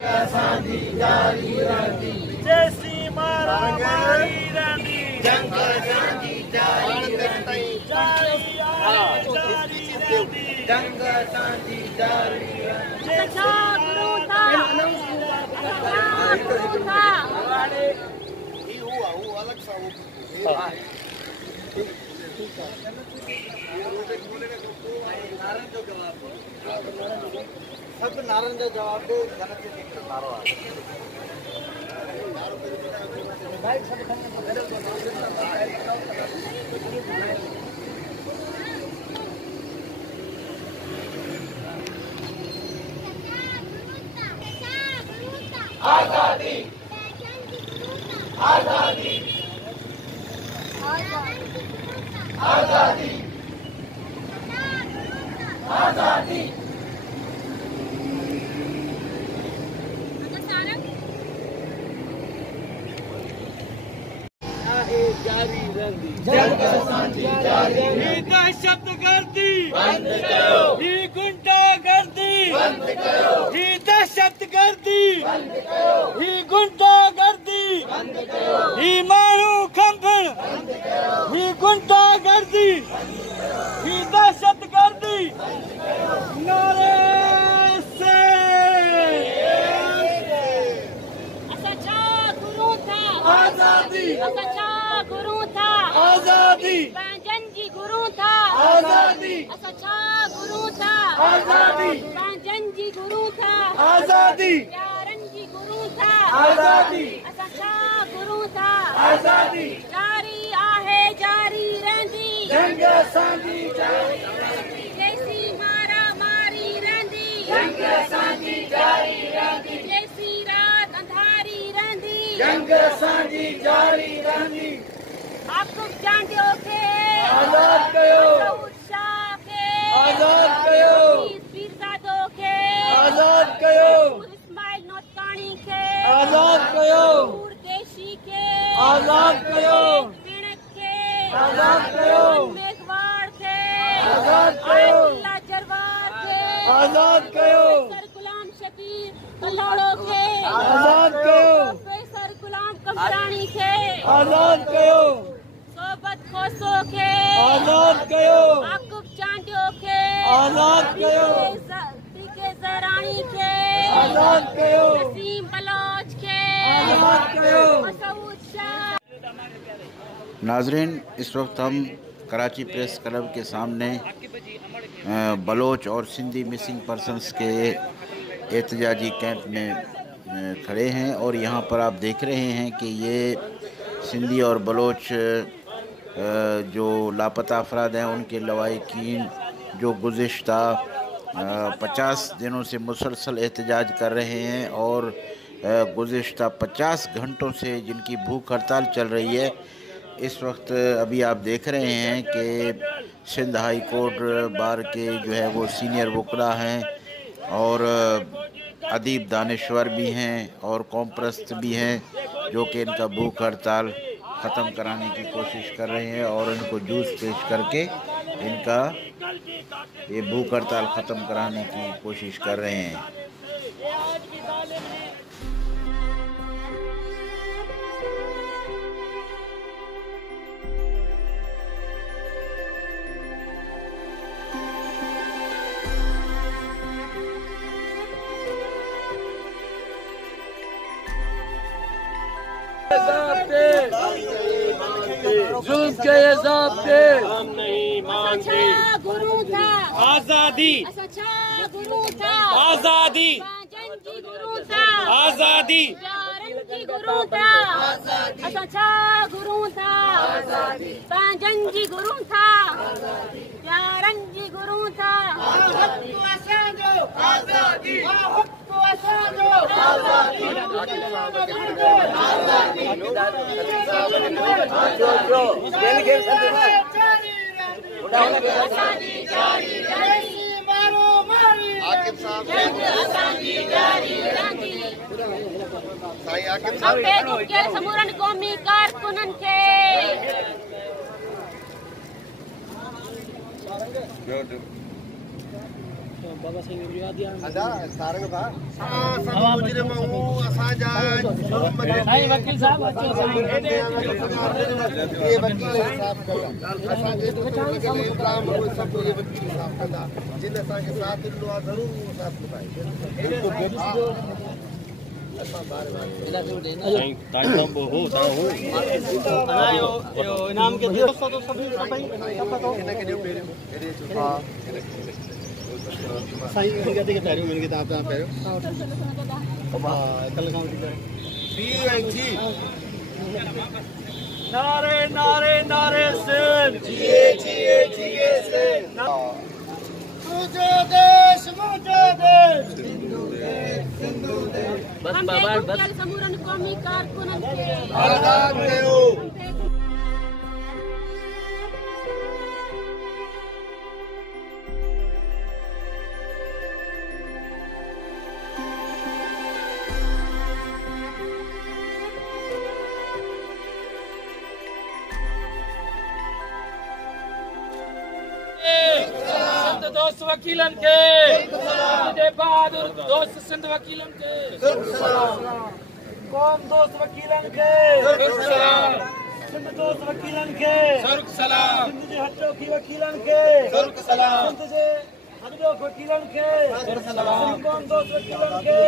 असांजी जारी रहंदी, जेसी मारा मारी रहंदी, जंग असांजी जारी रहंदी, जारी रहंदी, जंग असांजी जारी रहंदी। अच्छा गुरु था, अच्छा गुरु था। ये वो अलग सा वो। सब नारायण जो जवाब दे गलत है नारो आ भाई सब आजादी आजादी आजादी आजादी जारी रहंदी, जंग असांजी जारी रहंदी, दहशतगर्दी बंद कयो, ही गुंडागर्दी बंद कयो, ही दहशतगर्दी बंद कयो, ही गुंडागर्दी बंद कयो, ही माण्हू खंभण बंद कयो, ही गुंडागर्दी बंद कयो, ही दहशतगर्दी बंद कयो। नारे से असांजा गुरु था आजादी, असांजा गुरु था आजादी, पंहिंजनि जी गुरु था आजादी, असांजा गुरु था आजादी, पंहिंजनि जी गुरु था आजादी, प्यारनि जी गुरु था आजादी, असांजा गुरु था आजादी, जारी आहे जारी रहंदी, जंग असांजी जारी रहंदी, जेसी मारा मारी रहंदी, जंग असांजी जारी रहंदी, जेसी रात अंधारी रहंदी, जंग असांजी जारी रहंदी। आकुब जांडियो के आजाद कयो, शाह के आजाद कयो, पीरजादो के आजाद कयो, इस्माइल नौतानी के आजाद कयो, केशी के आजाद कयो, पिणक के आजाद कयो, मेघवाड़ के आजाद कयो, अल्लाह जरवार के आजाद कयो, सर गुलाम शकीर कल्लाड़ो के आजाद कयो, प्रोफेसर गुलाम कमरानी के आजाद कयो, सोबत खोसो के आजाद कयो, आकुब चांडियो के आजाद कयो, टीके जरानी के आजाद कयो, नसीम बलोच के आजाद कयो, मसूद शाह। नाजरीन, इस वक्त हम कराची प्रेस क्लब के सामने बलोच और सिंधी मिसिंग पर्सनस के एहतजाजी कैंप में खड़े हैं और यहाँ पर आप देख रहे हैं कि ये सिंधी और बलोच जो लापता अफराद हैं उनके लवाहिकीन जो गुज़िश्ता 50 दिनों से मुसलसल एहतजाज कर रहे हैं और गुज़िश्ता 50 घंटों से जिनकी भूख हड़ताल चल रही है। इस वक्त अभी आप देख रहे हैं कि सिंध हाई कोर्ट बार के जो है वो सीनियर वकला हैं और अदीब दानिश्वर भी हैं और कौम परस्त भी हैं जो कि इनका भूख हड़ताल ख़त्म कराने की कोशिश कर रहे हैं और इनको जूस पेश करके इनका ये भूख हड़ताल ख़त्म कराने की कोशिश कर रहे हैं। जुल्म के ज़ाब्ते हम नहीं मानते, गुरु था आजादी, अच्छा गुरु था आजादी, पंहिंजनि जी गुरु था आजादी, प्यारनि जी गुरु था आजादी, अच्छा गुरु था आजादी, पंहिंजनि जी गुरु था आजादी, प्यारनि जी गुरु था आजादी, आजादी, समूरन क़ौमी कारकुननि खे बाबा साईं विवाद दिया अदा सारंग बा सब मुजरिम हूं असा जा साईं वकील साहब अचो साईं ये वकील साहब कया असा जे तो इब्राहिम कोई सब ये वकील साहब कंदा जिन असा के साथ ॾिनो आहे ज़रूर उहो साथ ॿुधाए असा बार-बार साईं ताईं हो यो इनाम के दोस्तों तो सभी भाई सब तो इनके ॾियो पहिरियों हां साईं कहते के पहिरियों मैंने किताब ता पहिरियों हां कल काम बी एंड जी नारे नारे नारे सिंध जिए जिए जिए से मुझे देश हम बेगुसराय समूरन कौमी कारकुनन के आजाद कयो दोस्त वकीलन के बहादुर दोस्त सिंध वकीलन के कौम दोस्त वकीलन के सिंध दोस्त वकीलन के सिंध जे हटोकी वकीलन के सिंध जे हटोक वकीलन के सिंध कौम दोस्त वकीलन के